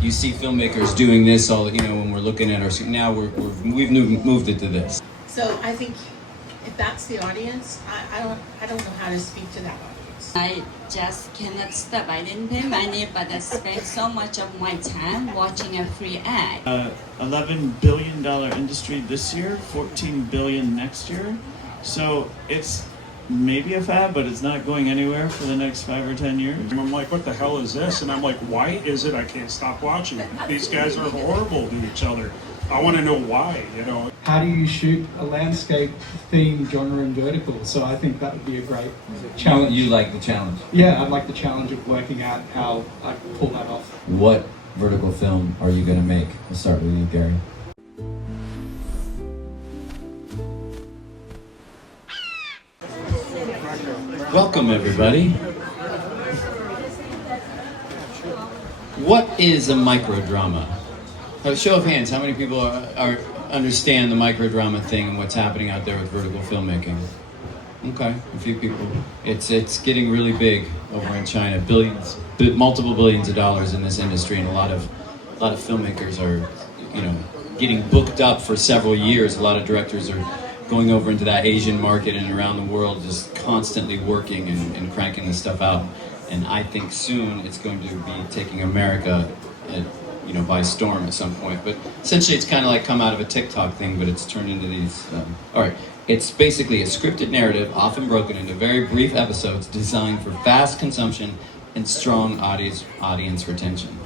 you see filmmakers doing this all, when we're looking at our, now we've moved it to this. So I think if that's the audience, I don't know how to speak to that audience. I just cannot stop. I didn't pay money, but I spent so much of my time watching a free ad. $11 billion industry this year, $14 billion next year. So it's maybe a fad, but it's not going anywhere for the next 5 or 10 years. And I'm like, what the hell is this? And I'm like, why is it I can't stop watching it? These guys are horrible to each other. I want to know why, How do you shoot a landscape theme, genre, and vertical? So I think that would be a great challenge. You like the challenge? Yeah, I'd like the challenge of working out how I pull that off. What vertical film are you going to make? We'll start with you, Gary. Welcome, everybody. What is a microdrama? Show of hands, how many people understand the microdrama thing and what's happening out there with vertical filmmaking? Okay, a few people. It's getting really big over in China. Multiple billions of dollars in this industry, and a lot of filmmakers are, getting booked up for several years. A lot of directors are going over into that Asian market and around the world, just constantly working and cranking this stuff out. And I think soon it's going to be taking America by storm at some point. But essentially it's kind of like come out of a TikTok thing, but it's turned into these, all right. It's basically a scripted narrative, often broken into very brief episodes designed for fast consumption and strong audience retention.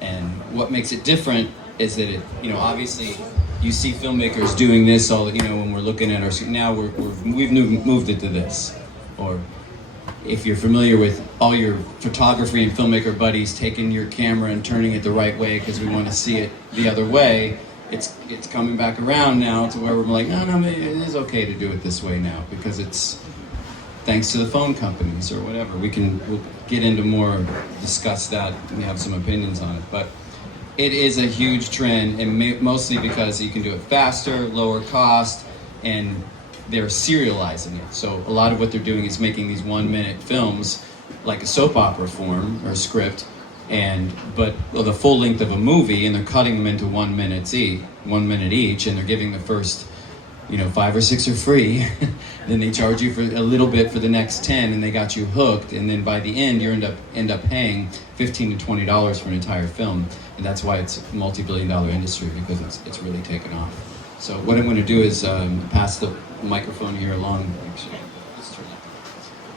And what makes it different is that it, obviously you see filmmakers doing this all, when we're looking at our, now we've moved it to this. Or if you're familiar with all your photography and filmmaker buddies taking your camera and turning it the right way because we want to see it the other way, it's coming back around now to where we're like, no, maybe it is okay to do it this way now because it's thanks to the phone companies or whatever. We'll get into more, discuss that. We have some opinions on it, but it is a huge trend, and mostly because you can do it faster, lower cost, and they're serializing it. So a lot of what they're doing is making these 1-minute films like a soap opera form or script, but the full length of a movie, and they're cutting them into 1 minute each, and they're giving the first 5 or 6 are free. Then they charge you for a little bit for the next 10, and they got you hooked. And then by the end, you end up paying $15 to $20 for an entire film, and that's why it's a multi-billion-dollar industry, because it's really taken off. So what I'm going to do is pass the microphone here along, actually,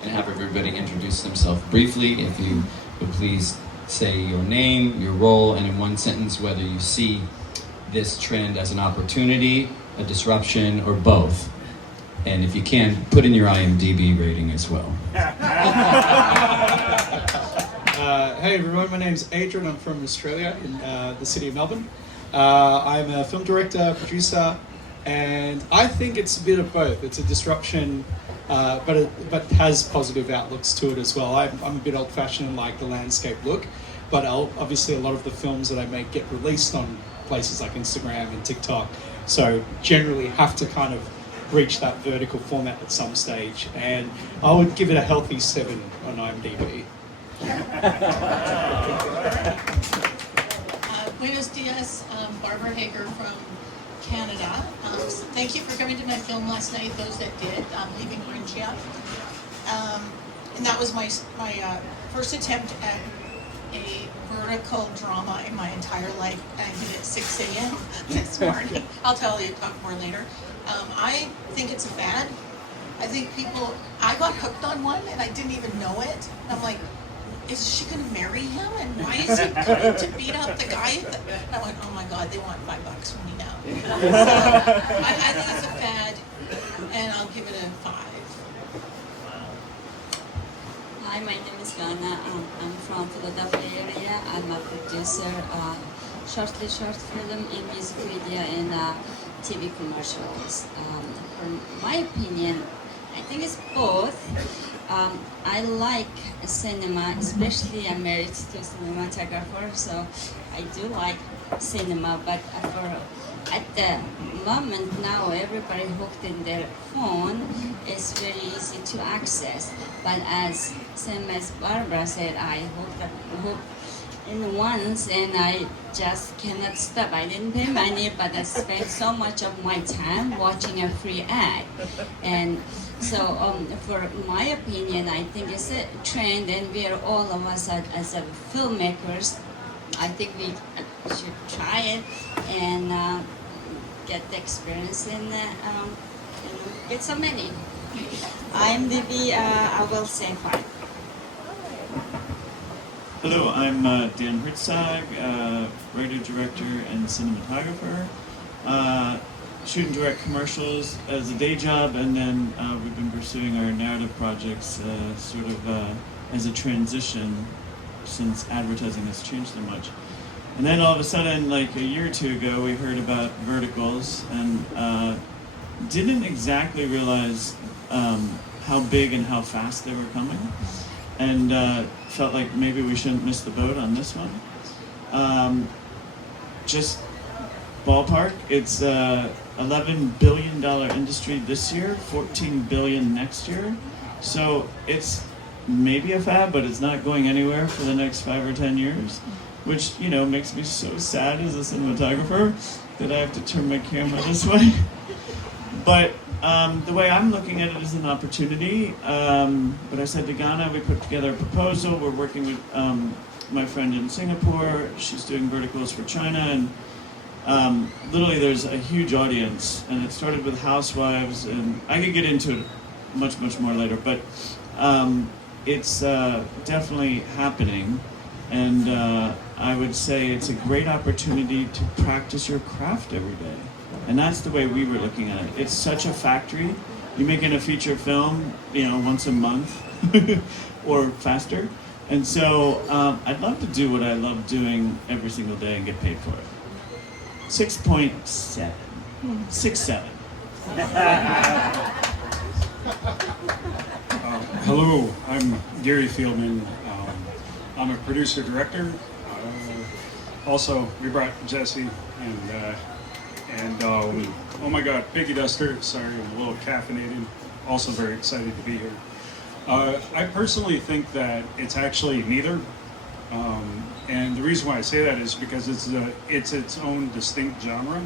and have everybody introduce themselves briefly. If you would please say your name, your role, and in one sentence whether you see this trend as an opportunity, a disruption, or both. And if you can, put in your IMDb rating as well. Hey everyone, my name's Adrian. I'm from Australia, in the city of Melbourne. I'm a film director, producer, and I think it's a bit of both. It's a disruption, but has positive outlooks to it as well. I'm a bit old-fashioned and like the landscape look, but obviously a lot of the films that I make get released on places like Instagram and TikTok, so generally have to kind of reach that vertical format at some stage, and I would give it a healthy 7 on IMDb. Buenos dias, Barbara Hager from Canada. Thank you for coming to my film last night, those that did, Leaving Orange Yet. And that was my first attempt at a vertical drama in my entire life. I did it at 6 a.m. this morning. I'll tell you, talk more later. I think it's a fad. I think I got hooked on one and I didn't even know it. I'm like, is she going to marry him? And why is he coming to beat up the guy? And I went, oh my God, they want $5 from me now. So I think it's a fad, and I'll give it a 5. Hi, my name is Ganna. I'm from Philadelphia area. I'm a producer, short film in music video and TV commercials. From my opinion, I think it's both. I like cinema, especially I'm married to a cinematographer, so I do like cinema, but at the moment now everybody hooked in their phone. It's very easy to access, but same as Barbara said, I hope in once, and I just cannot stop. I didn't pay money, but I spent so much of my time watching a free ad. And so, for my opinion, I think it's a trend, and we are all of us as a filmmakers. I think we should try it and get the experience and get some money. IMDb, I will say 5. Hello, I'm Dan Hertzog, writer, director, and cinematographer. Shoot and direct commercials as a day job, and then we've been pursuing our narrative projects sort of as a transition since advertising has changed so much. And then all of a sudden, like a year or two ago, we heard about verticals and didn't exactly realize how big and how fast they were coming, and felt like maybe we shouldn't miss the boat on this one. Just ballpark, it's $11 billion industry this year, $14 billion next year. So it's maybe a fad, but it's not going anywhere for the next 5 or 10 years, which, you know, makes me so sad as a cinematographer that I have to turn my camera this way. But the way I'm looking at it is an opportunity. But I said to Ganna, we put together a proposal. We're working with my friend in Singapore. She's doing verticals for China, and literally there's a huge audience. And it started with housewives, and I could get into it much, much more later. But it's definitely happening, and I would say it's a great opportunity to practice your craft every day. And that's the way we were looking at it. It's such a factory. You're making a feature film, you know, once a month or faster. And so I'd love to do what I love doing every single day and get paid for it. 6.7. 6.7. Hello, I'm Gary Fieldman. I'm a producer-director. Also, we brought Jesse and oh my God, Piggy Duster. Sorry, I'm a little caffeinated. Also very excited to be here. I personally think that it's actually neither. And the reason why I say that is because it's its own distinct genre.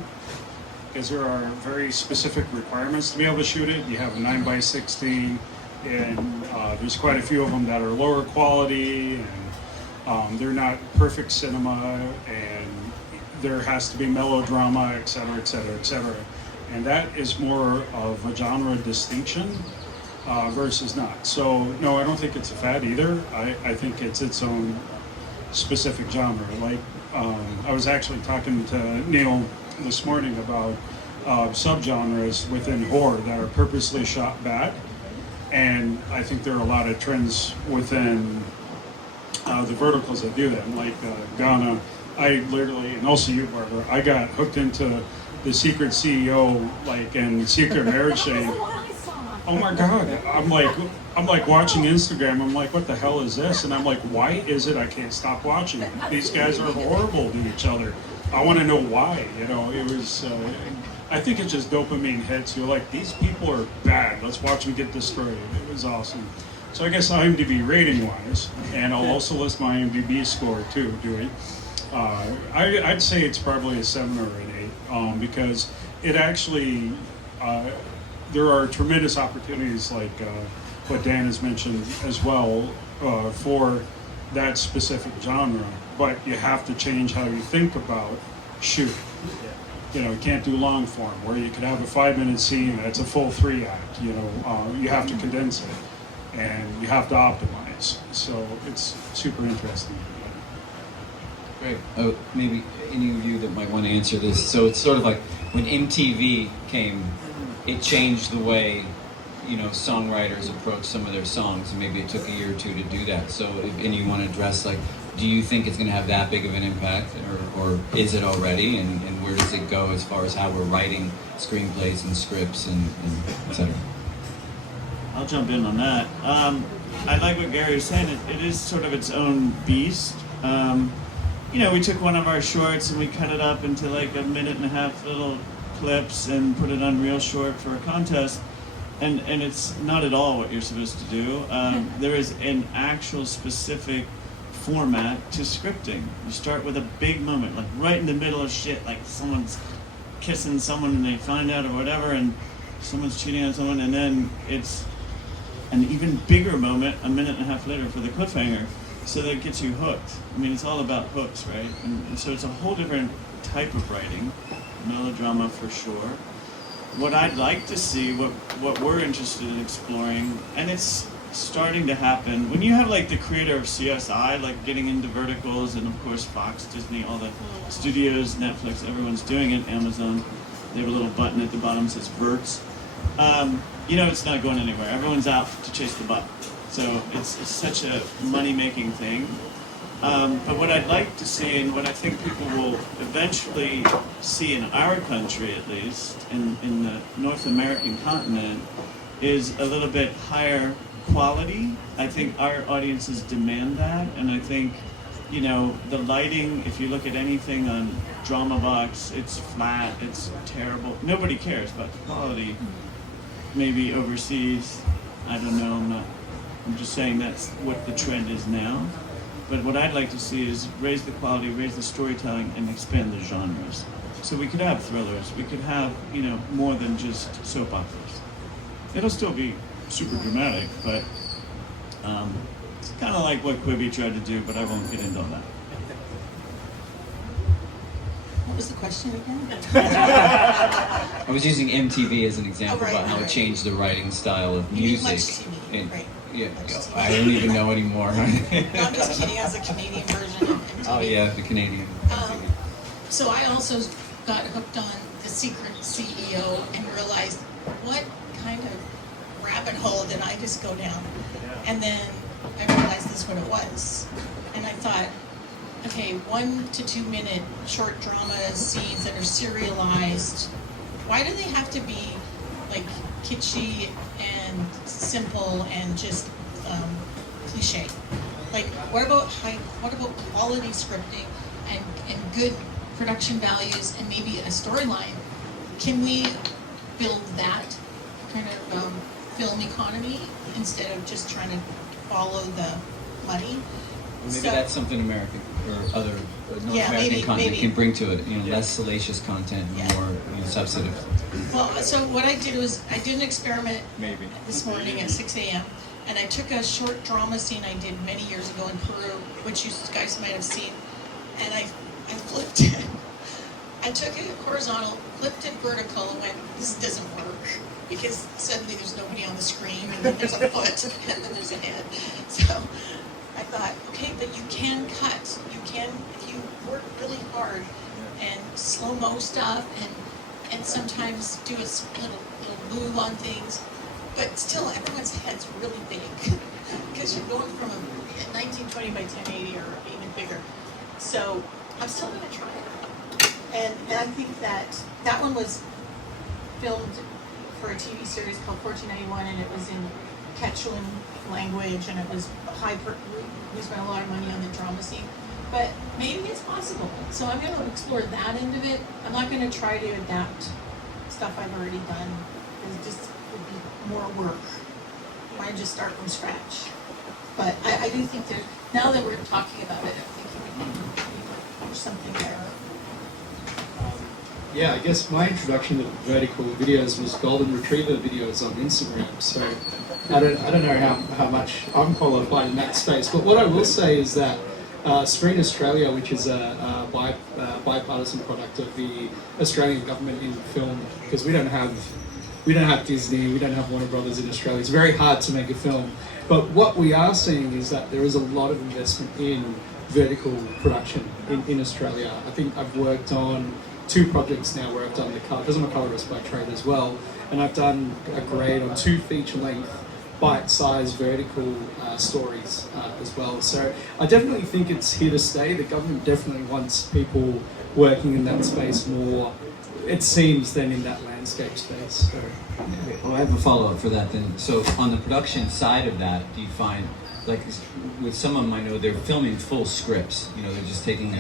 Because there are very specific requirements to be able to shoot it. You have a 9x16, and there's quite a few of them that are lower quality, and they're not perfect cinema, and there has to be melodrama, et cetera, et cetera, et cetera. And that is more of a genre distinction versus not. So, no, I don't think it's a fad either. I think it's its own specific genre. Like, I was actually talking to Neil this morning about subgenres within horror that are purposely shot bad. And I think there are a lot of trends within the verticals that do that. Like Ganna, I literally, and also you, Barbara, I got hooked into The Secret CEO, like, and Secret Marriage saying, oh my God, I'm like watching Instagram, I'm like, what the hell is this? And I'm like, why is it I can't stop watching it? These guys are horrible to each other. I want to know why, you know. It was, I think it's just dopamine hits. You're like, these people are bad, let's watch them get destroyed. It was awesome. So I guess IMDb rating wise, and I'll also list my IMDb score too, Dewey. I'd say it's probably a 7 or an 8, because it actually, there are tremendous opportunities like what Dan has mentioned as well for that specific genre, but you have to change how you think about shooting. You know, you can't do long form where you could have a 5-minute scene that's a full 3 act, you know, you have to condense it and you have to optimize. So it's super interesting. Great. Oh, maybe any of you that might want to answer this. So it's sort of like when MTV came, it changed the way, you know, songwriters approach some of their songs, and maybe it took a year or two to do that. So if any you want to address, like, do you think it's going to have that big of an impact, or is it already, and where does it go as far as how we're writing screenplays and scripts and et cetera? I'll jump in on that. I like what Gary was saying. It is sort of its own beast. You know, we took one of our shorts and we cut it up into like a 1.5-minute little clips and put it on Real Short for a contest. And it's not at all what you're supposed to do. There is an actual specific format to scripting. You start with a big moment, like right in the middle of shit, like someone's kissing someone and they find out or whatever, and someone's cheating on someone, and then it's an even bigger moment a minute and a half later for the cliffhanger, so that it gets you hooked. I mean, it's all about hooks, right? And so it's a whole different type of writing, melodrama for sure. What I'd like to see, what we're interested in exploring, and it's starting to happen, when you have like the creator of CSI, like getting into verticals, and of course Fox, Disney, all the studios, Netflix, everyone's doing it, Amazon, they have a little button at the bottom that says Verts. You know it's not going anywhere. Everyone's out to chase the buck. So it's such a money-making thing. But what I'd like to see, and what I think people will eventually see in our country at least, in the North American continent, is a little bit higher quality. I think our audiences demand that, and I think, you know, the lighting, if you look at anything on Drama Box, it's flat, it's terrible. Nobody cares about the quality. Maybe overseas, I don't know, I'm just saying that's what the trend is now. But what I'd like to see is raise the quality, raise the storytelling, and expand the genres. So we could have thrillers, we could have, you know, more than just soap operas. It'll still be super dramatic, but it's kind of like what Quibi tried to do, but I won't get into all that. What was the question again? I was using MTV as an example Oh, right, about how it right. changed the writing style of You mean music. Much TV, And- right. Yeah, Much TV. I don't even know anymore. No, I'm just kidding, as a Canadian version of MTV. Oh yeah, the Canadian. So I also got hooked on The Secret CEO and realized what kind of rabbit hole did I just go down? And then I realized this is what it was. And I thought, okay, 1 to 2 minute short drama scenes that are serialized, why do they have to be like kitschy and simple and just cliche? Like, what about quality scripting and good production values and maybe a storyline? Can we build that kind of film economy instead of just trying to follow the money? Maybe So- that's something American or other North Yeah, American maybe- content maybe. can bring to it. You know, less salacious content, Yeah. more substantive. Well, so what I did was I did an experiment Maybe. this morning at 6 a.m. and I took a short drama scene I did many years ago in Peru, which you guys might have seen, and I flipped it. I took it horizontal, flipped it vertical, and went, this doesn't work, because suddenly there's nobody on the screen, and then there's a foot, and then there's a head. So I thought, okay, but you can cut. You can, if you work really hard and slow-mo stuff, and sometimes do a little move on things, but still everyone's head's really big, because you're going from a 1920 by 1080 or even bigger. So I'm still going to try it. And I think that one was filmed for a TV series called 1491, and it was in Quechuan language, and it was we spent a lot of money on the drama scene. But maybe it's possible. So I'm going to explore that end of it. I'm not going to try to adapt stuff I've already done. It just would be more work. Why just start from scratch? But I do think that now that we're talking about it, I'm thinking there's something there. Yeah, I guess my introduction to vertical videos was golden retriever videos on Instagram. So I don't know how much I'm qualified in that space. But what I will say is that Screen Australia, which is a bipartisan product of the Australian government in film, because we don't have Disney, we don't have Warner Brothers in Australia. It's very hard to make a film. But what we are seeing is that there is a lot of investment in vertical production in Australia. I think I've worked on 2 projects now where I've done the color, because I'm a colorist by trade as well, and I've done a grade on 2 feature-length, bite-sized vertical stories as well. So I definitely think it's here to stay. The government definitely wants people working in that space more, it seems, than in that landscape space. So, yeah. Well, I have a follow-up for that then. So on the production side of that, do you find, like with some of them I know they're filming full scripts, you know, they're just taking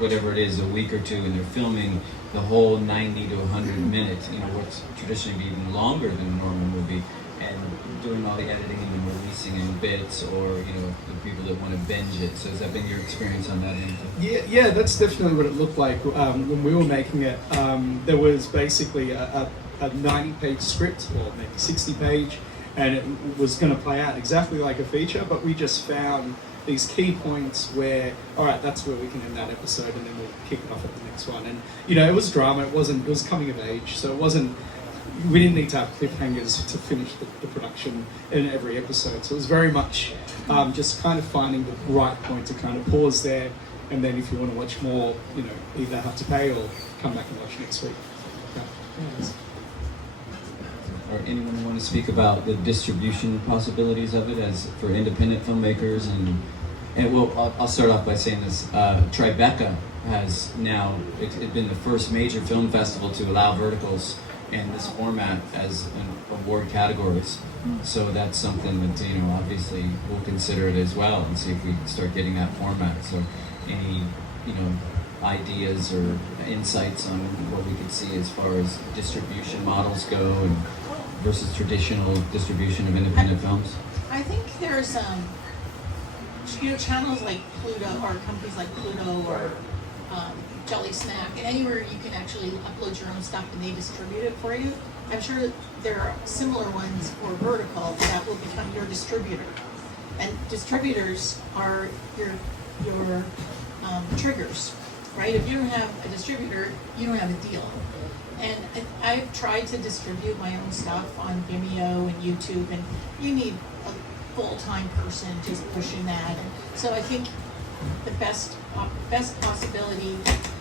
whatever it is, a week or 2, and they're filming the whole 90 to 100 minutes, you know, what's traditionally be even longer than a normal movie, and doing all the editing and then releasing in bits, or the people that want to binge it. So has that been your experience on that end? Yeah, that's definitely what it looked like when we were making it. There was basically a 90-page script, or maybe 60-page, and it was going to play out exactly like a feature, but we just found these key points where, all right, that's where we can end that episode, and then we'll kick it off at the next one. And it was drama. It was coming of age, so it wasn't. We didn't need to have cliffhangers to finish the production in every episode. So it was very much just kind of finding the right point to kind of pause there, and then if you want to watch more, either have to pay or come back and watch next week. Yeah. Or anyone want to speak about the distribution possibilities of it as for independent filmmakers? And well, I'll start off by saying this. Tribeca has now it's been the first major film festival to allow verticals in this format as an award categories. So that's something that obviously we'll consider it as well and see if we can start getting that format. So any ideas or insights on what we could see as far as distribution models go and versus traditional distribution of independent films? I think there's channels like Pluto, or companies like Pluto or Jelly Snack, and anywhere you can actually upload your own stuff and they distribute it for you. I'm sure there are similar ones for vertical that will become your distributor. And distributors are your triggers, right? If you don't have a distributor, you don't have a deal. And I've tried to distribute my own stuff on Vimeo and YouTube, and you need a full-time person just pushing that. And so I think the best possibility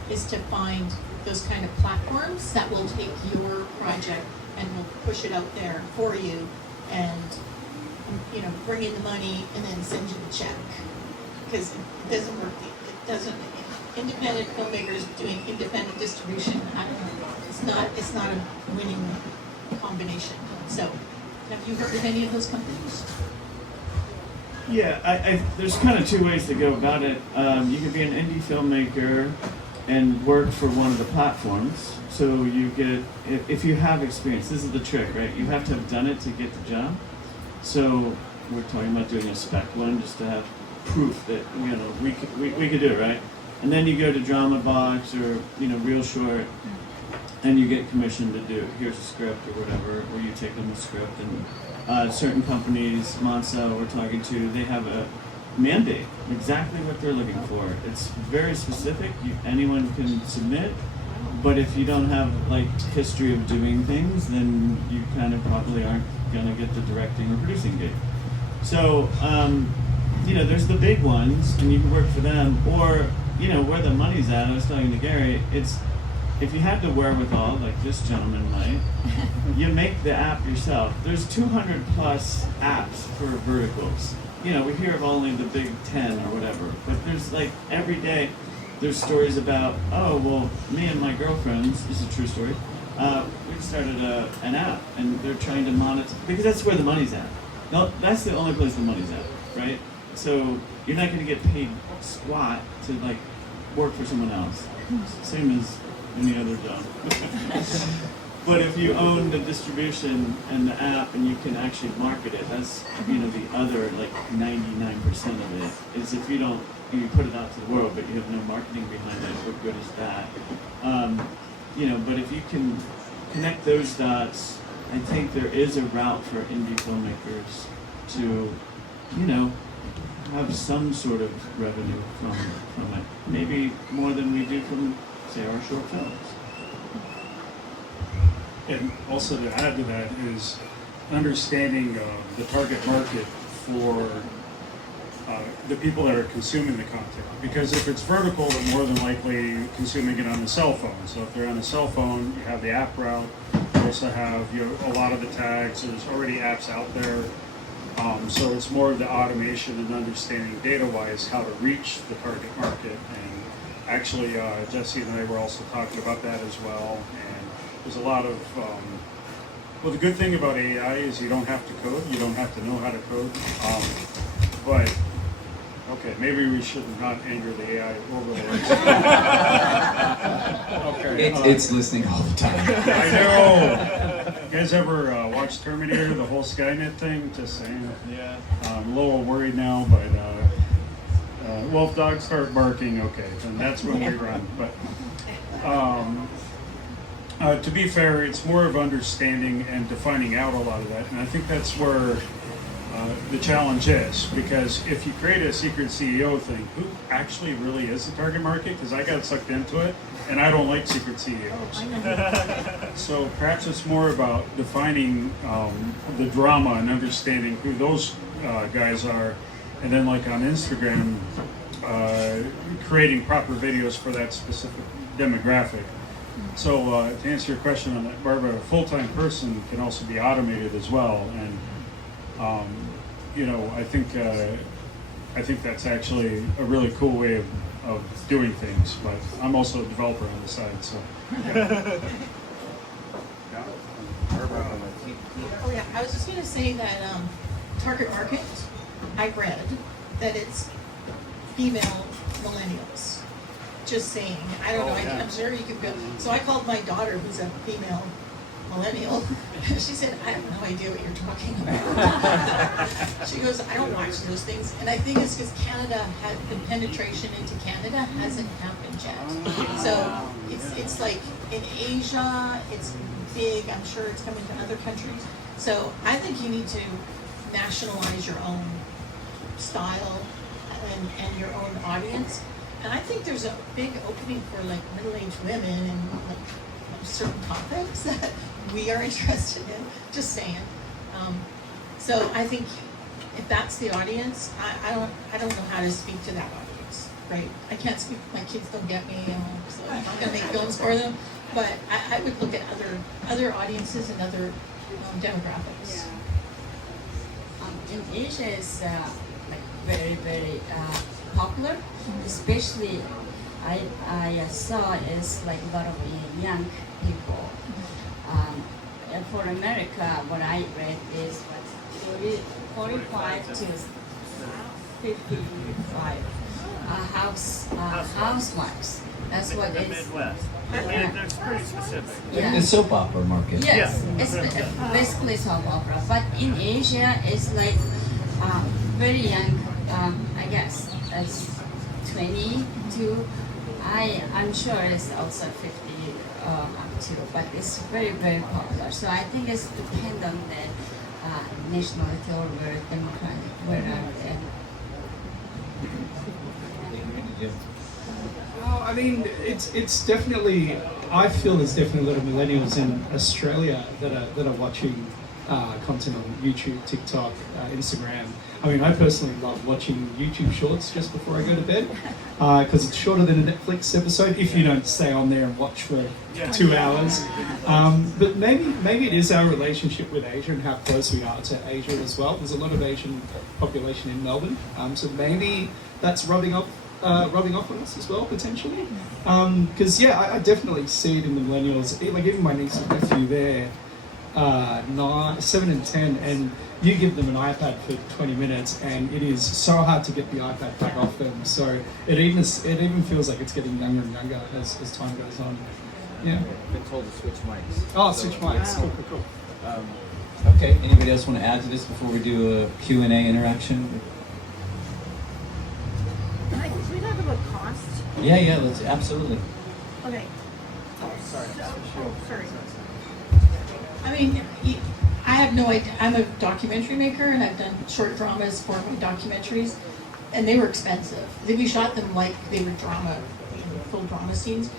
is to find those kind of platforms that will take your project and will push it out there for you, and bring in the money and then send you the check, because it doesn't work. It doesn't. Independent filmmakers doing independent distribution, it's not a winning combination. So, have you heard of any of those companies? Yeah, there's kind of two ways to go about it. You could be an indie filmmaker and work for one of the platforms. So you get, if you have experience, this is the trick, right? You have to have done it to get the job. So we're talking about doing a spec one just to have proof that we could do it, right? And then you go to Drama Box or Real Short, and you get commissioned to do here's a script or whatever, or you take them a script. And certain companies, Monsa we're talking to, they have a mandate exactly what they're looking for. It's very specific. Anyone can submit, but if you don't have history of doing things, then you kind of probably aren't gonna get the directing or producing gig. So there's the big ones, and you can work for them, or where the money's at. I was talking to Gary, it's if you have the wherewithal, like this gentleman might, you make the app yourself. There's 200 plus apps for verticals. We hear of only the big 10 or whatever, but there's every day there's stories about, oh, well, me and my girlfriends, this is a true story, we started an app, and they're trying to monetize, because that's where the money's at. No, that's the only place the money's at, right? So you're not going to get paid squat to work for someone else. Same as any other job. But if you own the distribution and the app and you can actually market it, that's the other 99% of it is if you don't, you put it out to the world, but you have no marketing behind it. What good is that? But if you can connect those dots, I think there is a route for indie filmmakers to, have some sort of revenue from it. Maybe more than we do from, say, our short films. And also to add to that is understanding the target market for the people that are consuming the content. Because if it's vertical, they're more than likely consuming it on the cell phone. So if they're on the cell phone, you have the app route. You also have a lot of the tags. There's already apps out there. So it's more of the automation and understanding data-wise how to reach the target market. And actually, Jesse and I were also talking about that as well. And there's a lot of, well, the good thing about AI is you don't have to code. You don't have to know how to code. But, okay, maybe we should not anger the AI overlords. Okay. It's listening all the time. I know. guys ever watch Terminator, the whole Skynet thing? Just saying. Yeah. I'm a little worried now, but well, if dogs start barking, okay, then that's when we run. But to be fair, it's more of understanding and defining out a lot of that, and I think that's where the challenge is, because if you create a secret CEO thing, who actually really is the target market? Because I got sucked into it, and I don't like secret CEOs. So perhaps it's more about defining the drama and understanding who those guys are, and then like on Instagram, creating proper videos for that specific demographic. So to answer your question on that, Barbara, a full-time person can also be automated as well, and you know, I think that's actually a really cool way of doing things. But I'm also a developer on the side, so. Oh yeah, I was just gonna say that target market, I read that it's female millennials. Just saying. I don't know. I'm sure you could go. So I called my daughter, who's a female millennial. She said, "I have no idea what you're talking about." She goes, "I don't watch those things." And I think it's because Canada had the penetration into Canada hasn't happened yet. So it's like in Asia, it's big. I'm sure it's coming to other countries. So I think you need to nationalize your own style and your own audience. And I think there's a big opening for like middle-aged women and like certain topics that we are interested in. Just saying. So I think if that's the audience, I don't know how to speak to that audience, right? I can't speak. My kids don't get me, so I'm not gonna make films for them. But I would look at other audiences and other demographics. In Asia, is like very popular, especially I saw is like a lot of young people. And for America, what I read is 45 to 55 housewives. That's what the it's. Midwest. That's pretty specific. Yeah. The soap opera market. Yes, it's basically soap opera. But in Asia, it's like very young. I guess it's 20 to. I'm sure it's also 50 up to. But it's very popular. So I think it's depend on the nationality or where democratic where are they. I mean, it's definitely. I feel there's definitely a lot of millennials in Australia that are watching content on YouTube, TikTok, Instagram. I mean, I personally love watching YouTube Shorts just before I go to bed because it's shorter than a Netflix episode if you don't stay on there and watch for 2 hours. But maybe it is our relationship with Asia and how close we are to Asia as well. There's a lot of Asian population in Melbourne, so maybe that's rubbing off on us as well, potentially. Because I definitely see it in the millennials. Like even my niece and nephew, they're 7 and 10, and you give them an iPad for 20 minutes, and it is so hard to get the iPad back off them. So it even feels like it's getting younger and younger as time goes on. Yeah. Been told to switch mics. Oh, switch mics. Cool. Okay, anybody else want to add to this before we do a Q&A interaction? Can we talk about cost? Yeah, let's absolutely. Okay. Sorry. Sorry. I mean, I have no idea. I'm a documentary maker, and I've done short dramas for my documentaries, and they were expensive. We shot them like they were full drama scenes.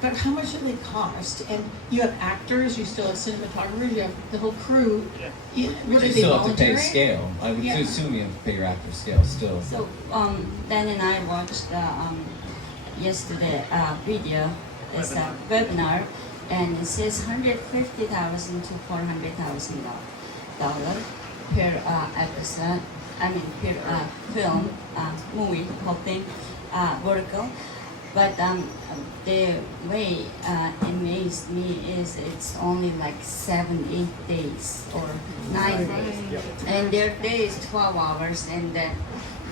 But how much do they cost? And you have actors, you still have cinematographers, you have the whole crew. Really, You they still have to pay voluntary? scale. I would Yeah. assume you have to pay your actor scale still. So Dan and I watched yesterday video. It's a webinar, and it says $150,000 to $400,000 per episode. I mean per film, movie, whole thing, vertical. But the way it amazed me is it's only like 7-8 days or 9 days, and their day is 12 hours, and the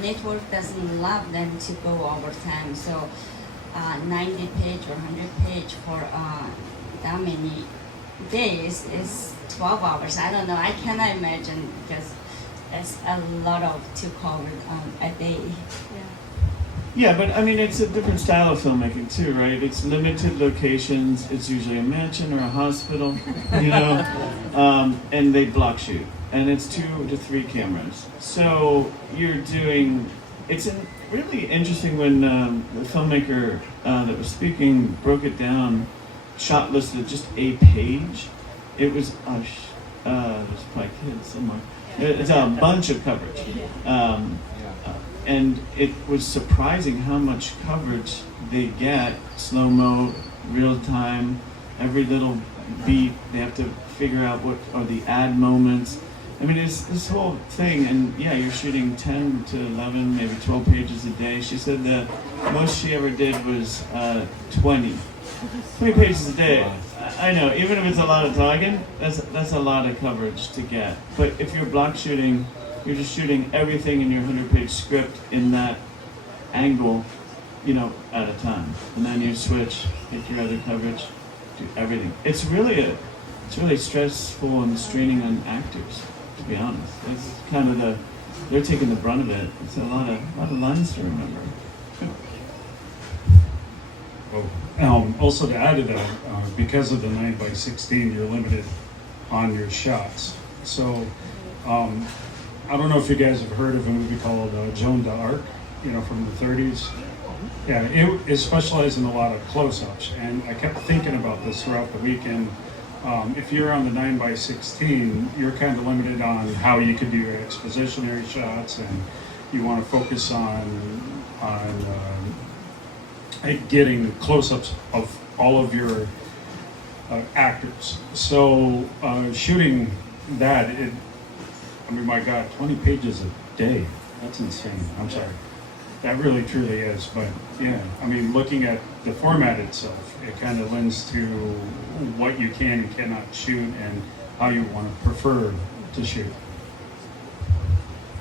network doesn't allow them to go overtime. So 90 page or 100 page for that many days is 12 hours. I don't know. I cannot imagine because that's a lot of to cover a day. Yeah, but I mean, it's a different style of filmmaking too, right? It's limited locations. It's usually a mansion or a hospital, you know, and they block shoot, and it's 2 to 3 cameras. So you're doing. It's really interesting when the filmmaker that was speaking broke it down, shot listed just a page. It was there's probably kids somewhere. It's a bunch of coverage. And it was surprising how much coverage they get, slow-mo, real-time, every little beat. They have to figure out what are the ad moments. I mean, it's this whole thing, and yeah, you're shooting 10 to 11, maybe 12 pages a day. She said the most she ever did was 20 pages a day. I know, even if it's a lot of talking, that's a lot of coverage to get. But if you're block shooting, you're just shooting everything in your 100-page script in that angle, you know, at a time. And then you switch, get your other coverage, do everything. It's really stressful and straining on actors, to be honest. It's kind of they're taking the brunt of it. It's a lot of lines to remember. Also to add to that, because of the 9x16, you're limited on your shots. So, I don't know if you guys have heard of a movie called Joan d'Arc, you know, from the 30s. Yeah, it specialized in a lot of close-ups, and I kept thinking about this throughout the weekend. If you're on the 9x16, you're kind of limited on how you could do your expositionary shots, and you want to focus on getting close-ups of all of your actors. So shooting that, I mean, my God, 20 pages a day. That's insane. I'm sorry. That really, truly is. But yeah, I mean, looking at the format itself, it kind of lends to what you can and cannot shoot and how you want to prefer to shoot.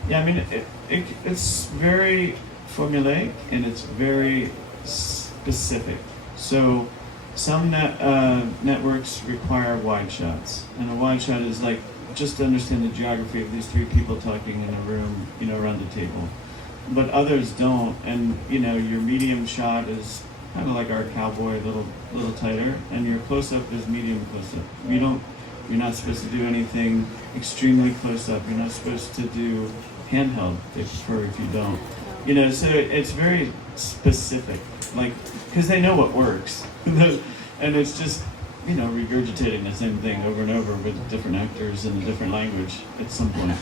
Yeah, I mean, it's very formulaic and it's very specific. So some networks require wide shots, and a wide shot is like just to understand the geography of these 3 people talking in a room, you know, around the table. But others don't, and you know, your medium shot is kind of like our cowboy, a little tighter, and your close-up is medium close-up. You're not supposed to do anything extremely close-up. You're not supposed to do handheld. They prefer if you don't. You know, so it's very specific, like, because they know what works, and it's just, you know, regurgitating the same thing over and over with different actors in a different language at some point.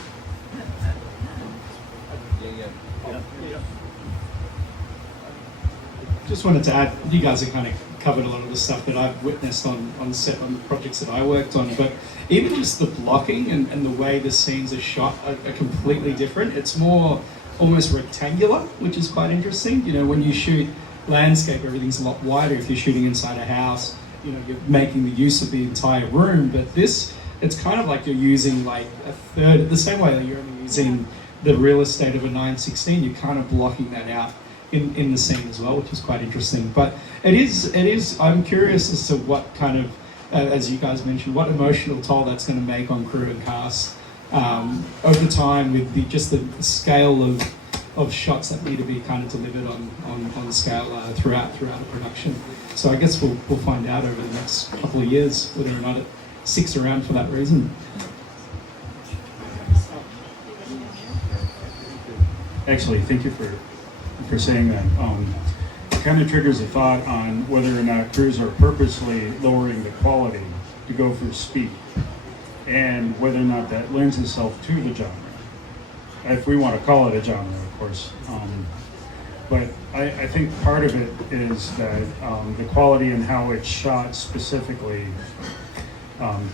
Just wanted to add, you guys have kind of covered a lot of the stuff that I've witnessed on the set on the projects that I worked on, but even just the blocking and the way the scenes are shot are completely different. It's more almost rectangular, which is quite interesting. You know, when you shoot landscape, everything's a lot wider. If you're shooting inside a house, you know, you're making the use of the entire room, but this, it's kind of like you're using like a third, the same way that you're only using the real estate of a 916, you're kind of blocking that out in the scene as well, which is quite interesting. But it is, I'm curious as to what kind of, as you guys mentioned, what emotional toll that's going to make on crew and cast over time with just the scale of shots that need to be kind of delivered on scale throughout the production. So I guess we'll find out over the next couple of years whether or not it sticks around for that reason. Actually, thank you for saying that. It kind of triggers a thought on whether or not crews are purposely lowering the quality to go for speed, and whether or not that lends itself to the genre, if we want to call it a genre, of course. But I think part of it is that the quality and how it's shot specifically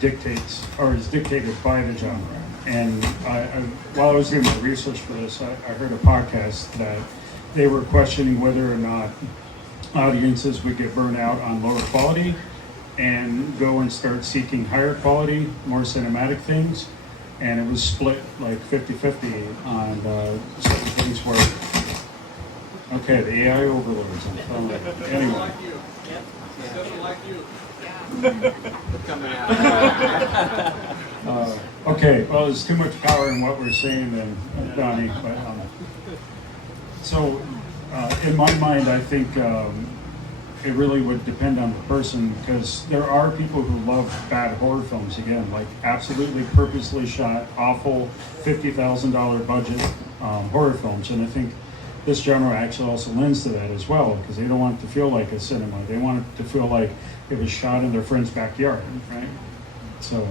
dictates, or is dictated by the genre. And while I was doing my research for this, I heard a podcast that they were questioning whether or not audiences would get burnt out on lower quality and go and start seeking higher quality, more cinematic things. And it was split like 50-50 on certain things where Okay, the AI overlords. I'm telling you. Anyway. Okay, well, there's too much power in what we're saying then, Donnie. But, so, in my mind, I think it really would depend on the person, because there are people who love bad horror films, again, like absolutely purposely shot, awful $50,000 budget horror films. And I think this genre actually also lends to that as well, because they don't want it to feel like a cinema. They want it to feel like it was shot in their friend's backyard, right? So.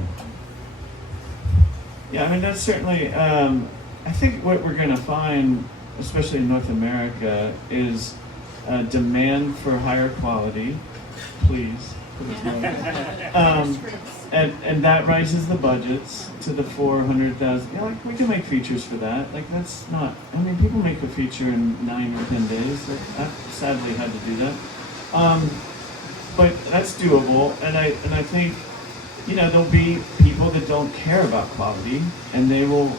Yeah, I mean, that's certainly, I think what we're going to find, especially in North America, is a demand for higher quality, please. And that raises the budgets to the 400,000. Yeah, like we can make features for that. Like that's not. I mean, people make a feature in 9 or 10 days. I've sadly had to do that, but that's doable. And I think, you know, there'll be people that don't care about quality, and they will,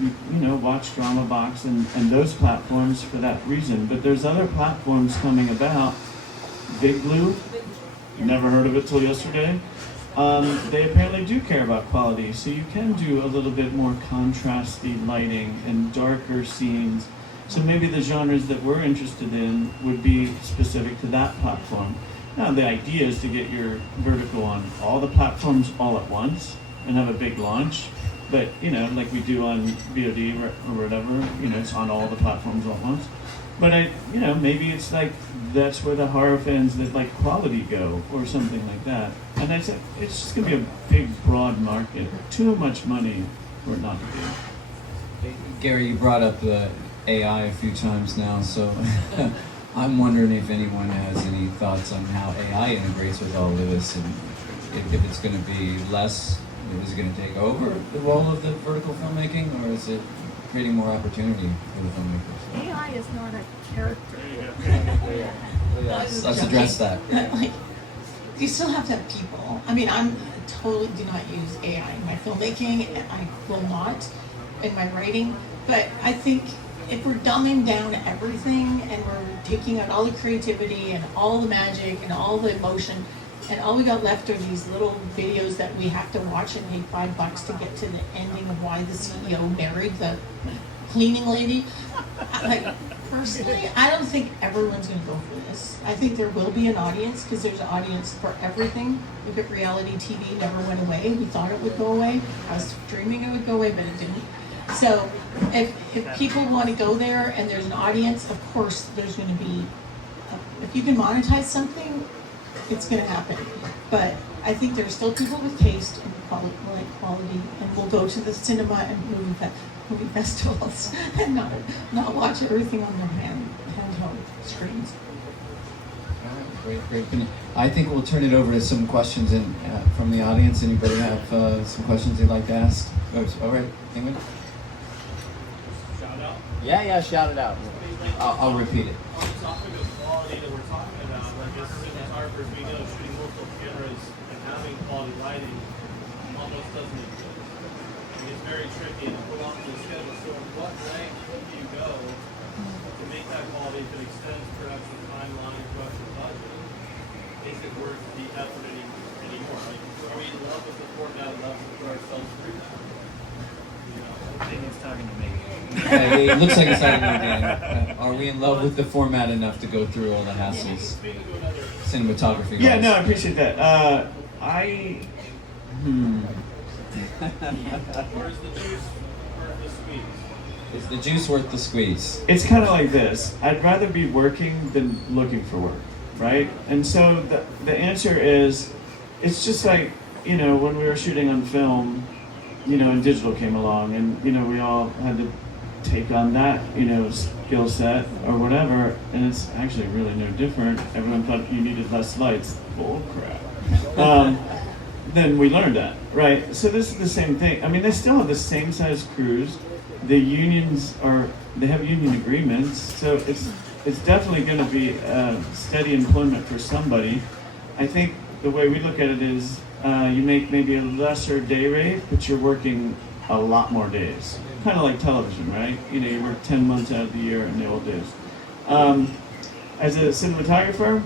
you know, watch Drama Box and those platforms for that reason. But there's other platforms coming about. Big Blue, never heard of it till yesterday. They apparently do care about quality, so you can do a little bit more contrasty lighting and darker scenes. So maybe the genres that we're interested in would be specific to that platform. Now the idea is to get your vertical on all the platforms all at once and have a big launch. But, you know, like we do on VOD or whatever, you know, it's on all the platforms all at once. But you know, maybe it's like that's where the horror fans that like quality go, or something like that. And it's just gonna be a big, broad market. Too much money for it not to be. Gary, you brought up the AI a few times now, so I'm wondering if anyone has any thoughts on how AI integrates with all of this, and if it's going to be less, is it going to take over the role of the vertical filmmaking, or is it creating more opportunity for the filmmakers? AI is not a character. Let's address that. Like, you still have to have people. I mean, I'm totally do not use AI in my filmmaking, and I will not in my writing. But I think if we're dumbing down everything and we're taking out all the creativity and all the magic and all the emotion, and all we got left are these little videos that we have to watch and pay $5 to get to the ending of why the CEO married the cleaning lady. Like, personally, I don't think everyone's going to go for this. I think there will be an audience, because there's an audience for everything. Look at reality TV, never went away. We thought it would go away. I was dreaming it would go away, but it didn't. So if people want to go there and there's an audience, of course there's going to be, if you can monetize something, it's going to happen. But I think there's still people with taste and quality, and will go to the cinema and movie festivals and not watch everything on their handheld screens. Great opinion. I think we'll turn it over to some questions from the audience. Anybody have some questions they'd like to ask? Oh, all right, England? Shout out? Yeah, shout it out. I'll repeat it. On the topic of quality that we're talking about, like as cinematographers, we know shooting multiple cameras and having quality lighting almost doesn't exist. I mean, it's very tricky and put on the schedule. So in what rank do you go to make that quality that extends production timeline, production budget? Is it worth the effort anymore? Like, are we in love with the format enough to put ourselves through that? You know, I think it's talking to me. It looks like it's talking to Dan. Are we in love with the format enough to go through all the hassles? Cinematography. Yeah, no, I appreciate that. Where's the juice worth the squeeze? Is the juice worth the squeeze? It's kind of like this. I'd rather be working than looking for work, right? And so the answer is, it's just like, you know, when we were shooting on film, you know, and digital came along, and, you know, we all had to take on that, you know, skill set or whatever, and it's actually really no different. Everyone thought you needed less lights. Bull crap. Then we learned that, right? So this is the same thing. I mean, they still have the same size crews. The unions they have union agreements, so it's definitely going to be steady employment for somebody. I think the way we look at it is you make maybe a lesser day rate, but you're working a lot more days. Kind of like television, right? You know, you work 10 months out of the year in the old days. As a cinematographer,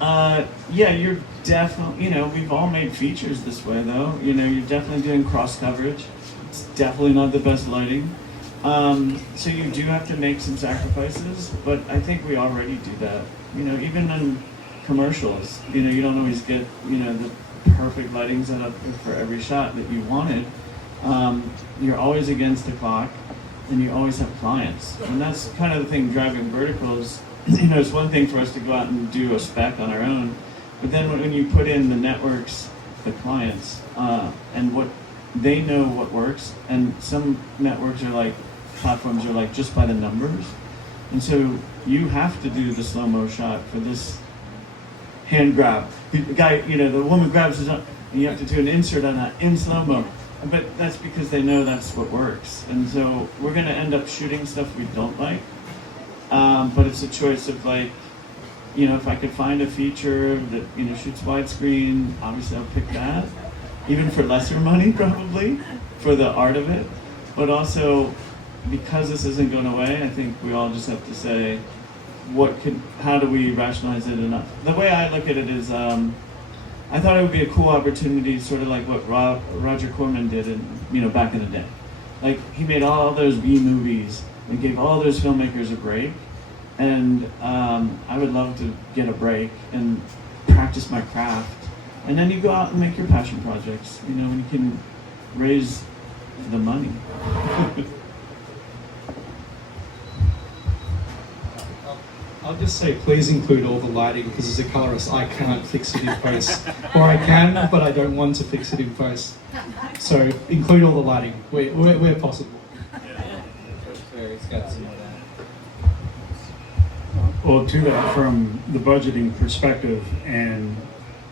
yeah, you're definitely, we've all made features this way though. You're definitely doing cross coverage. It's definitely not the best lighting. So you do have to make some sacrifices, but I think we already do that. Even in commercials, you don't always get, the perfect lighting setup for every shot that you wanted. You're always against the clock, and you always have clients. And that's kind of the thing driving verticals. It's one thing for us to go out and do a spec on our own, but then when you put in the networks, the clients, and what they know what works, and some networks are like, platforms are like just by the numbers, and so you have to do the slow-mo shot for this hand grab. The guy, the woman grabs his arm, and you have to do an insert on that in slow-mo. But that's because they know that's what works, and so we're going to end up shooting stuff we don't like. But it's a choice of like, if I could find a feature that shoots widescreen, obviously I'll pick that, even for lesser money probably, for the art of it. But also, because this isn't going away, I think we all just have to say, how do we rationalize it enough? The way I look at it is, I thought it would be a cool opportunity, sort of like what Roger Corman did back in the day. Like, he made all those B movies and gave all those filmmakers a break. And I would love to get a break and practice my craft. And then you go out and make your passion projects, and you can raise the money. I'll just say, please include all the lighting, because as a colorist, I can't fix it in post. Or I can, but I don't want to fix it in post. So include all the lighting where possible. He's got some of that. Well, to that, from the budgeting perspective, and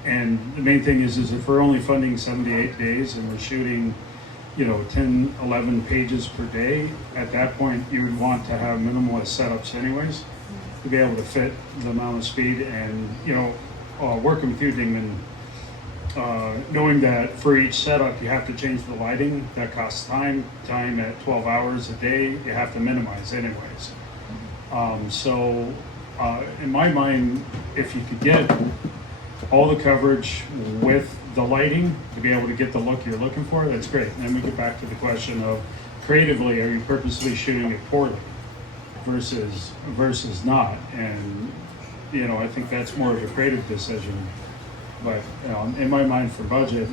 the main thing is if we're only funding 78 days and we're shooting, 10, 11 pages per day, at that point you would want to have minimalist setups anyways, to be able to fit the amount of speed. And working with you, Dingman, knowing that for each setup you have to change the lighting, that costs time at 12 hours a day, you have to minimize anyways. In my mind, if you could get all the coverage with the lighting to be able to get the look you're looking for, that's great. And then we get back to the question of, creatively, are you purposely shooting it poorly versus not? And I think that's more of a creative decision. But in my mind, for budget,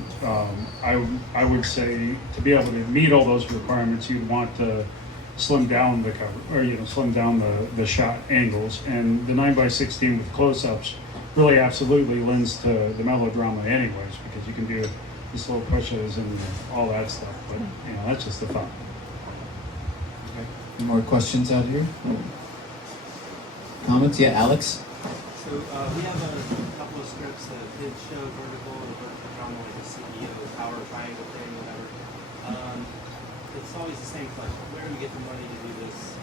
I would say to be able to meet all those requirements, you'd want to slim down the cover, or slim down the shot angles. And the 9x16 with close-ups really absolutely lends to the melodrama anyways, because you can do the slow pushes and all that stuff. But that's just the fun. Okay. Any more questions out here? Comments? Yeah, Alex? So we have a couple of scripts that did show vertical drama, like the CEO, power triangle thing, whatever. It's always the same question: where do we get the money to do this?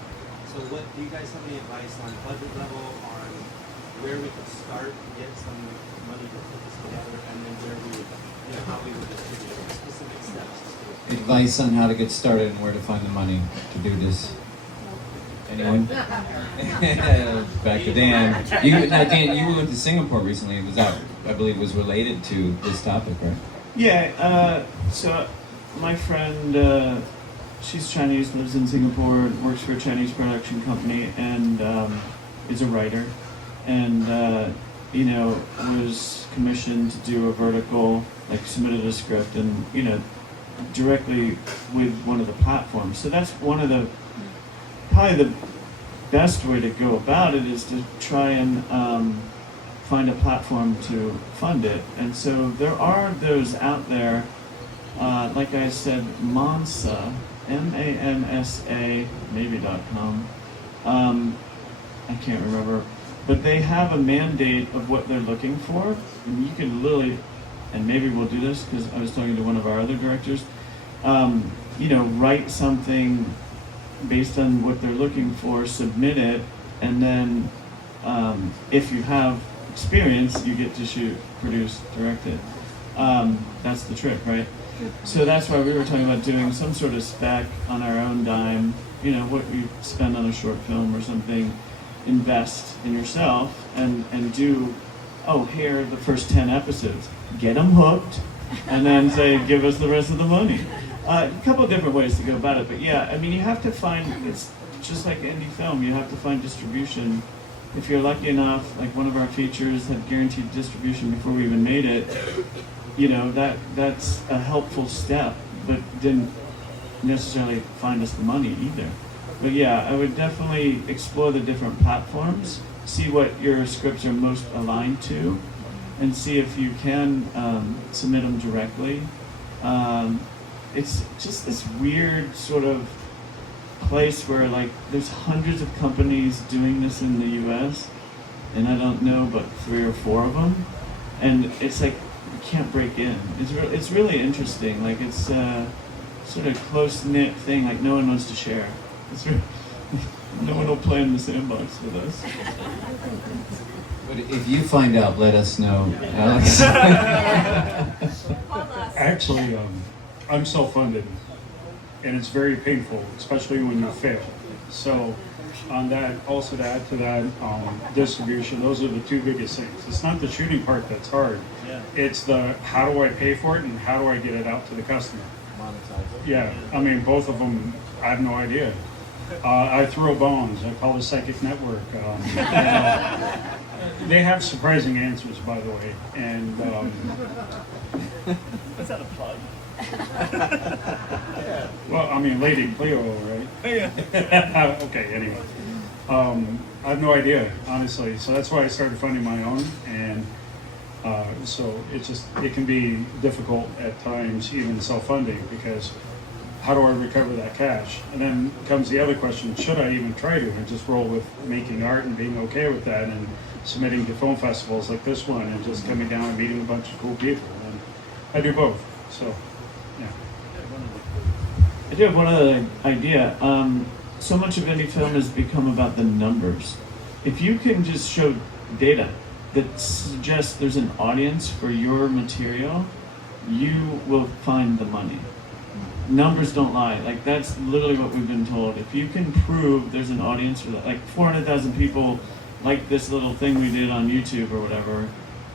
So, what do you guys have any advice on budget level, on where we could start to get some money to put this together, and then where we, how we would distribute it, specific steps? Advice on how to get started and where to find the money to do this. Anyone? Back to Dan. Dan, you went to Singapore recently. Was that, I believe, was related to this topic, right? Yeah. So my friend, she's Chinese, lives in Singapore, works for a Chinese production company, and is a writer, and was commissioned to do a vertical, like submitted a script, and directly with one of the platforms. So that's one of the, probably the best way to go about it is to try and find a platform to fund it. And so there are those out there, like I said, Mansa, MAMSA, maybe.com. I can't remember, but they have a mandate of what they're looking for, and you can literally, and maybe we'll do this because I was talking to one of our other directors, write something based on what they're looking for, submit it, and then if you have experience, you get to shoot, produce, direct it. That's the trick, right? So that's why we were talking about doing some sort of spec on our own dime, what we spend on a short film or something, invest in yourself and do, oh, here are the first 10 episodes. Get them hooked, and then say, give us the rest of the money. A couple of different ways to go about it, but yeah, I mean, you have to find, it's just like indie film, you have to find distribution. If you're lucky enough, like one of our features had guaranteed distribution before we even made it, you know, that's a helpful step, but didn't necessarily find us the money either. But yeah, I would definitely explore the different platforms, see what your scripts are most aligned to, and see if you can submit them directly. It's just this weird sort of place where like there's hundreds of companies doing this in the US, and I don't know but 3 or 4 of them, and it's like you can't break in. It's really interesting. Like it's a sort of close-knit thing, like no one wants to share. No one will play in the sandbox with us. But if you find out, let us know, Alex. Actually, I'm self-funded, and it's very painful, especially when you fail. So, on that, also to add to that, distribution, those are the 2 biggest things. It's not the shooting part that's hard. Yeah. It's the how do I pay for it and how do I get it out to the customer. Monetize it. Yeah, I mean, both of them, I have no idea. I throw bones. I call the psychic network. You know, they have surprising answers, by the way. And Is that a plug? well, I mean, Lady Cleo, right? Yeah. Okay. Anyway, I have no idea, honestly. So that's why I started funding my own, and so it can be difficult at times, even self-funding, because how do I recover that cash? And then comes the other question, should I even try to and just roll with making art and being okay with that and submitting to film festivals like this one and just coming down and meeting a bunch of cool people? And I do both, so yeah. I do have one other idea. So much of indie film has become about the numbers. If you can just show data that suggests there's an audience for your material, you will find the money. Numbers don't lie. Like that's literally what we've been told. If you can prove there's an audience for that, like 400,000 people like this little thing we did on YouTube or whatever.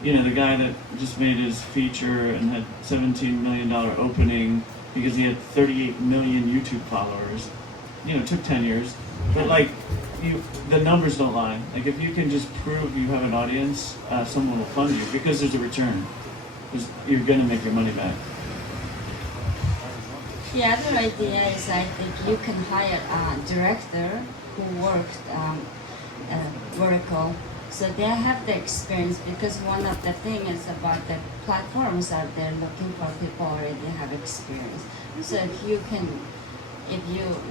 You know, the guy that just made his feature and had $17 million opening because he had 38 million YouTube followers. You know, it took 10 years, but like the numbers don't lie. Like if you can just prove you have an audience, someone will fund you because there's a return. You're gonna make your money back. The other idea is I think you can hire a director who worked vertical, so they have the experience, because one of the things about the platforms out there looking for people already have experience. So if you're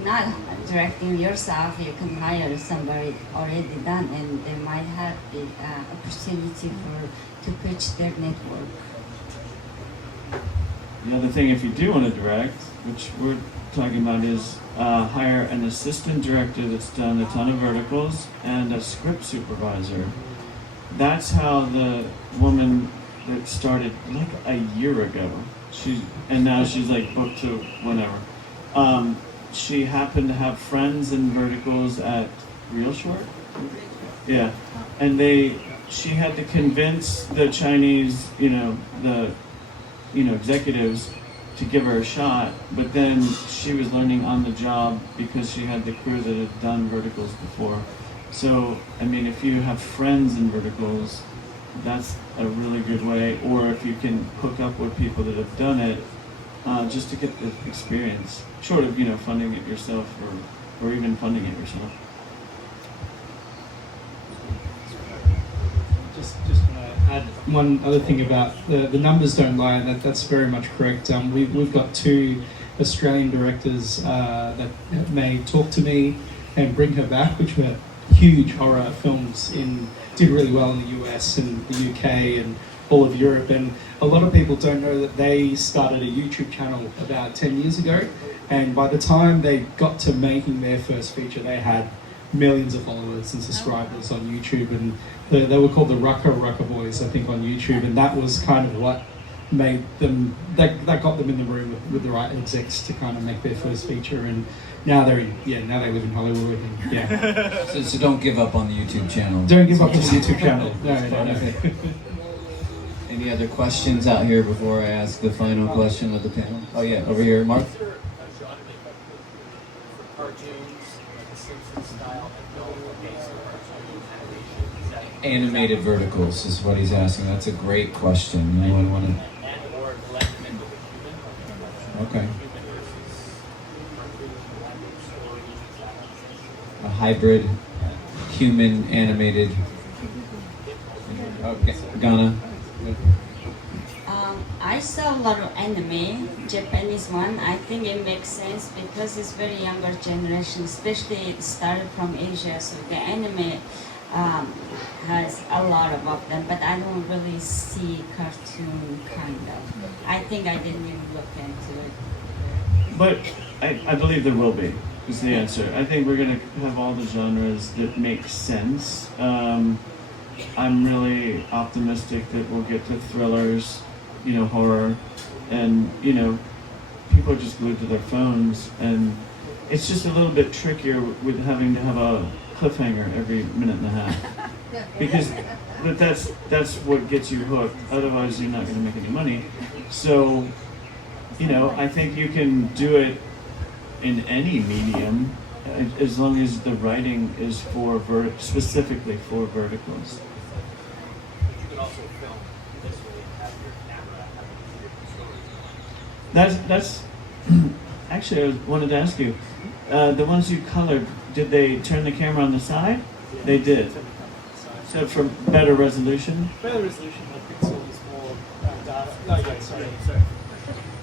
not directing yourself, you can hire somebody already done, and they might have the opportunity to pitch their network. The other thing, if you do want to direct, which we're talking about, is hire an assistant director that's done a ton of verticals and a script supervisor. That's how the woman that started like a year ago, and now she's like booked to whenever. She happened to have friends in verticals at Real Short. Yeah, and she had to convince the Chinese, executives to give her a shot, but then she was learning on the job because she had the crew that had done verticals before. So, I mean, if you have friends in verticals, that's a really good way, or if you can hook up with people that have done it, just to get the experience, short of, funding it yourself or even funding it yourself. Just want to add one other thing about the numbers don't lie, and that's very much correct. We've got 2 Australian directors that may talk to me and Bring Her Back, which were huge horror films did really well in the US and the UK and all of Europe, and a lot of people don't know that they started a YouTube channel about 10 years ago, and by the time they got to making their first feature, they had millions of followers and subscribers on YouTube, and they were called the Rucka Boys, I think, on YouTube, and that was kind of what made them, that got them in the room with the right execs to kind of make their first feature, and now they're now they live in Hollywood, and yeah. So don't give up on the YouTube channel. Don't give up on the YouTube channel. No. Any other questions out here before I ask the final question of the panel? Oh yeah, over here, Mark. Animated verticals is what he's asking. That's a great question. Anyone want to? Okay. A hybrid, human animated. Okay, Ganna. I saw a lot of anime, Japanese one. I think it makes sense because it's very younger generation, especially it started from Asia. So the anime has a lot of them, but I don't really see cartoon kind of. I think I didn't even look into it. But I believe there will be, is the answer. I think we're going to have all the genres that make sense. I'm really optimistic that we'll get to thrillers, horror, and, people are just glued to their phones, and it's just a little bit trickier with having to have a cliffhanger every minute and a half. But that's what gets you hooked. Otherwise, you're not going to make any money. So, I think you can do it in any medium as long as the writing is specifically for verticals. You could also film visually and have your camera having different stories. That's actually, I wanted to ask you, the ones you colored, did they turn the camera on the side? They did. So for better resolution? Better resolution, the pixels, more data. No, yeah, sorry.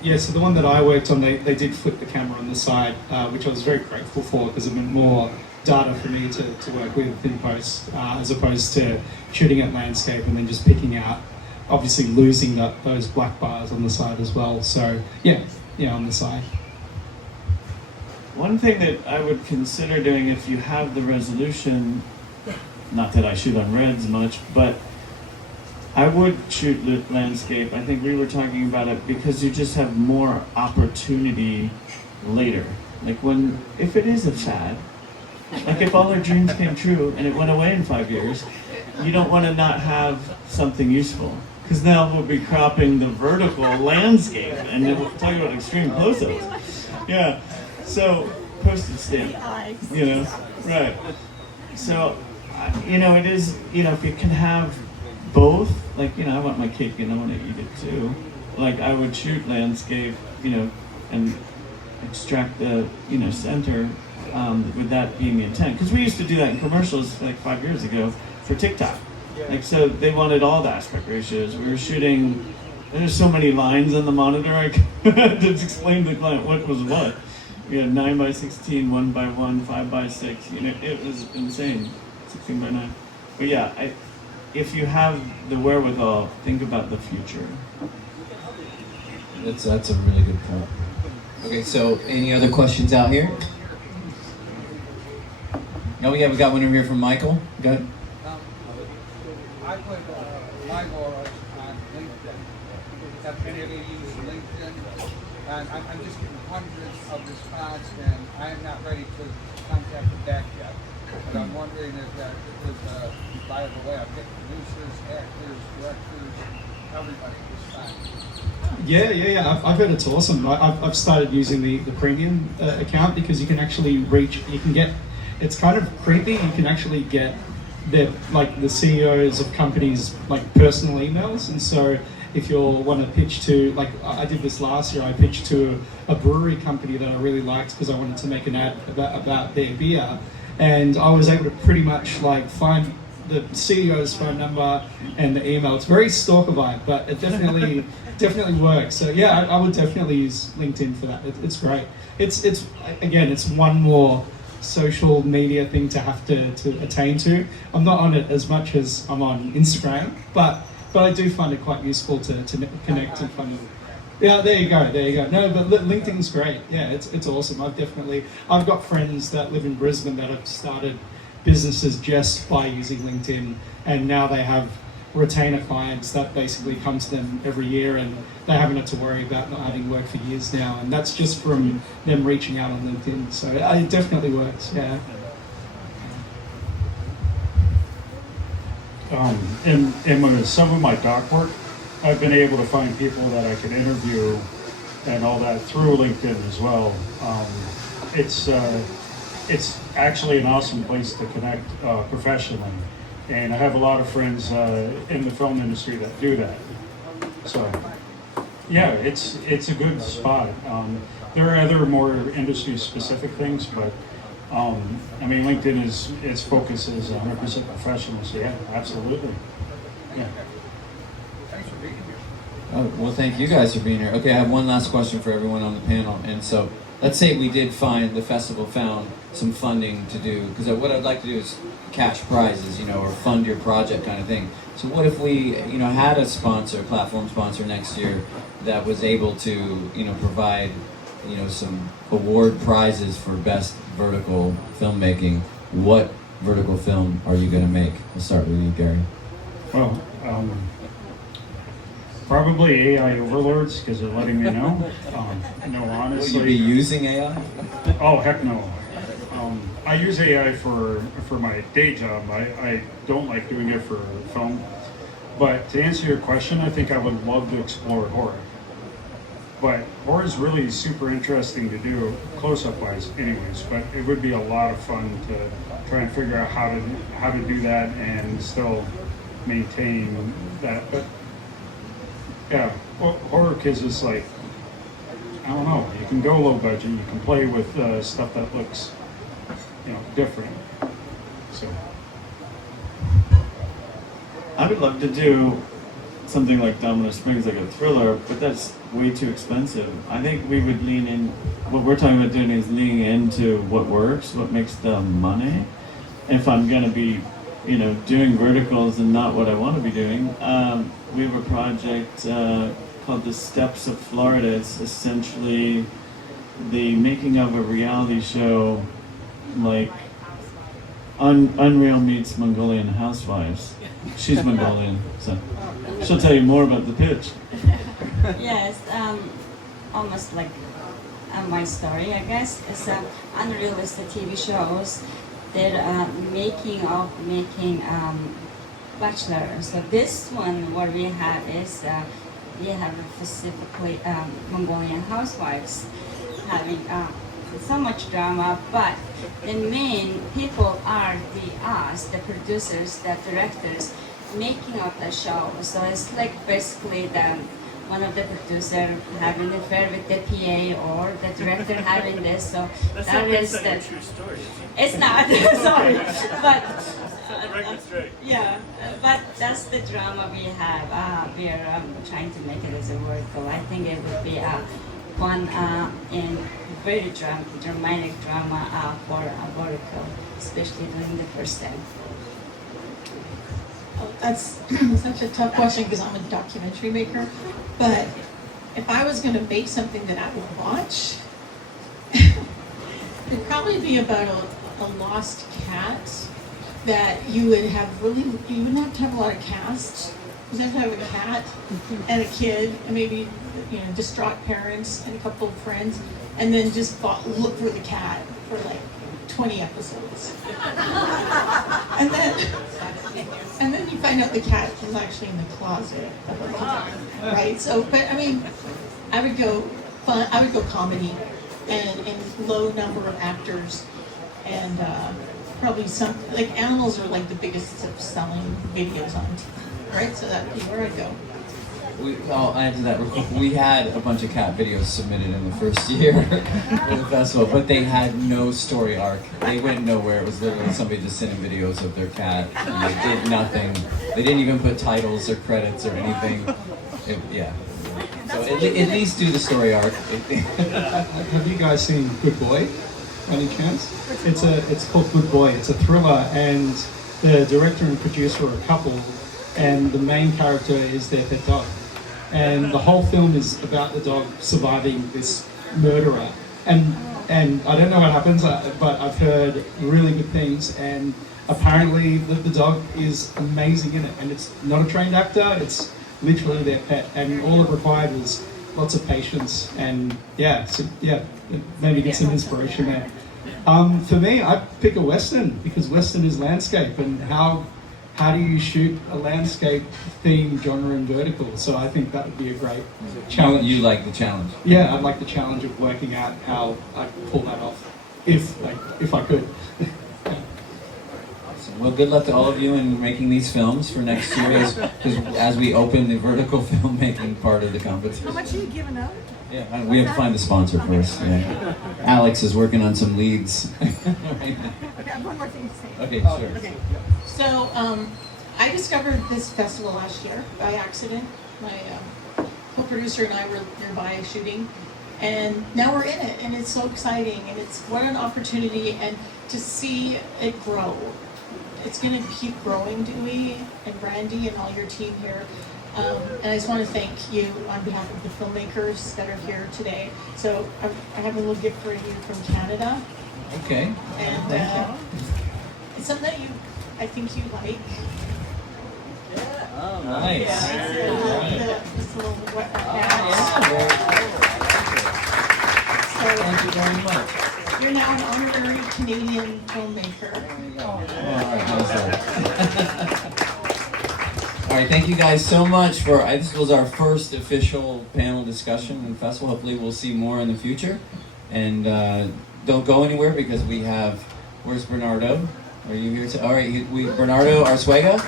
Yeah, so the one that I worked on, they did flip the camera on the side, which I was very grateful for because it meant more data for me to work with in post, as opposed to shooting at landscape and then just picking out, obviously losing those black bars on the side as well. So yeah, on the side. One thing that I would consider doing if you have the resolution, not that I shoot on reds much, but I would shoot the landscape. I think we were talking about it because you just have more opportunity later. Like if it is a fad, like if all our dreams came true and it went away in 5 years, you don't want to not have something useful. Because now we'll be cropping the vertical landscape and then we're talking about extreme close-ups. Yeah, so postage stamp, right. So, it is, if you can have both, like, I want my cake and I want to eat it too. Like, I would shoot landscape, and extract the, center, with that being the intent. Because we used to do that in commercials like 5 years ago for TikTok. Like, so they wanted all the aspect ratios. We were shooting, there's so many lines on the monitor, I had to explain to the client what was what. We had 9x16, 1x1, 5x6, it was insane, 16x9. But yeah, if you have the wherewithal, think about the future. That's a really good point. Okay, so any other questions out here? No, we got one over here from Michael. Go ahead. I put LIGO on LinkedIn. Have many of you use LinkedIn? And I'm just getting hundreds of response, and I am not ready to contact them back yet. But I'm wondering if that is a viable way of getting producers, actors, directors, everybody respond. Yeah. I've heard it's awesome. I've started using the premium account because you can actually it's kind of creepy. You can actually get the CEOs of companies personal emails, and so if you want to pitch to, I did this last year, I pitched to a brewery company that I really liked because I wanted to make an ad about their beer, and I was able to pretty much find the CEO's phone number and the email. It's very stalker vibe, but it definitely works. So yeah, I would definitely use LinkedIn for that. It's great. It's one more social media thing to have to attain to. I'm not on it as much as I'm on Instagram, but I do find it quite useful to connect and find. Yeah, there you go. No, but LinkedIn's great. Yeah, it's awesome. I've got friends that live in Brisbane that have started businesses just by using LinkedIn, and now they have retainer clients that basically come to them every year, and they haven't had to worry about not having work for years now, and that's just from them reaching out on LinkedIn. So it definitely works, yeah. In some of my doc work, I've been able to find people that I can interview and all that through LinkedIn as well. It's actually an awesome place to connect professionally, and I have a lot of friends in the film industry that do that. So, yeah, it's a good spot. There are other more industry-specific things, but I mean, LinkedIn its focus is 100% professional. So yeah, absolutely. Yeah. Oh, well, thank you guys for being here. Okay, I have one last question for everyone on the panel. And so, let's say the festival found some funding to do, because what I'd like to do is cash prizes, or fund your project kind of thing. So what if we, had a platform sponsor next year that was able to, provide, some award prizes for best vertical filmmaking? What vertical film are you going to make? We'll start with you, Gary. Well, probably AI overlords, because they're letting me know. No, honestly. Will you be using AI? Oh, heck no. I use AI for my day job. I don't like doing it for film. But to answer your question, I think I would love to explore horror. But horror is really super interesting to do, close-up wise anyways, but it would be a lot of fun to try and figure out how to do that and still maintain that. But yeah, horror kids is like, I don't know, you can go low budget, you can play with stuff that looks, different. So I would love to do something like Domino Springs, like a thriller, but that's way too expensive. I think we would lean in, what we're talking about doing is leaning into what works, what makes the money. If I'm going to be, doing verticals and not what I want to be doing, we have a project called The Steps of Florida. It's essentially the making of a reality show, like Unreal meets Mongolian Housewives. She's Mongolian, so she'll tell you more about the pitch. Yes, almost like my story, I guess. It's unrealistic TV shows. They're making Bachelor. So this one, what we have is we have specifically Mongolian housewives having so much drama, but the main people are the producers, the directors, making of the show. So it's like basically one of the producer having an affair with the PA or the director having this. So That's that not is based on the. your true story. Is it? It's not. Sorry, but. Set the record straight. Yeah, but that's the drama we have. We are trying to make it as a vertical. I think it would be fun and very dramatic drama for a vertical, especially during the first time. That's such a tough question because I'm a documentary maker. But if I was going to make something that I would watch, it'd probably be about a lost cat that you wouldn't have to have a lot of cast. You have to have a cat and a kid and maybe distraught parents and a couple of friends, and then just look for the cat for like 20 episodes. And then you find out the cat is actually in the closet the whole time, right? So, but I mean, I would go comedy and low number of actors, and probably some, like animals are like the biggest selling videos on TV, right? So that would be where I'd go. I'll add to that real quick. We had a bunch of cat videos submitted in the first year for the festival, but they had no story arc. They went nowhere. It was literally somebody just sending videos of their cat, and they did nothing. They didn't even put titles or credits or anything. Yeah. So at least do the story arc. Have you guys seen Good Boy, by any chance? It's called Good Boy. It's a thriller, and the director and producer are a couple, and the main character is their pet dog. And the whole film is about the dog surviving this murderer. And I don't know what happens, but I've heard really good things. And apparently the dog is amazing in it, and it's not a trained actor, it's literally their pet, and all it required was lots of patience, and maybe get some inspiration there. For me, I pick a Western, because Western is landscape, and how do you shoot a landscape theme, genre, and vertical? So I think that would be a great challenge. You like the challenge? Yeah, I'd like the challenge of working out how I pull that off, if I could. Well, good luck to all of you in making these films for next year as we open the vertical filmmaking part of the competition. How much are you giving out? Yeah, we have to find the sponsor first. Yeah. Alex is working on some leads. Okay, I have one more thing to say. Okay, sure. Okay. So, I discovered this festival last year by accident. My co-producer and I were nearby shooting, and now we're in it, and it's so exciting, and it's what an opportunity, and to see it grow. It's going to keep growing, Dewey and Brandy and all your team here. And I just want to thank you on behalf of the filmmakers that are here today. So I have a little gift for you from Canada. Okay. And it's something that I think you like. Oh, nice. Yeah, this little Thank you very much. You're now an honorary Canadian filmmaker. All right, how's that? All right, thank you guys so much for. This was our first official panel discussion and festival. Hopefully, we'll see more in the future. And don't go anywhere because we have. Where's Bernardo? Are you here? All right, Bernardo Arzuaga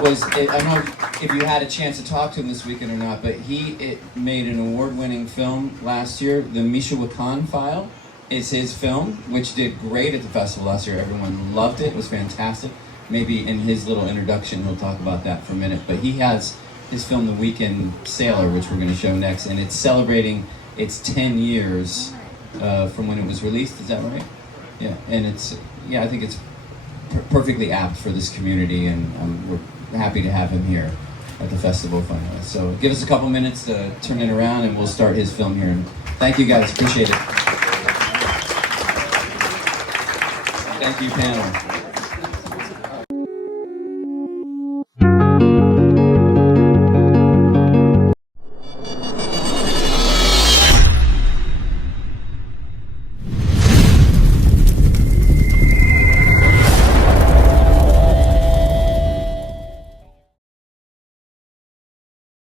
was. I don't know if you had a chance to talk to him this weekend or not, but he made an award-winning film last year, The Michoacan File. Is his film, which did great at the festival last year. Everyone loved it. It was fantastic. Maybe in his little introduction, he'll talk about that for a minute. But he has his film, The Weekend Sailor, which we're going to show next, and it's celebrating its 10 years from when it was released. Is that right? Yeah, and I think it's perfectly apt for this community, and we're happy to have him here at the festival finally. So give us a couple minutes to turn it around, and we'll start his film here. And thank you guys. Appreciate it. Thank you, panel.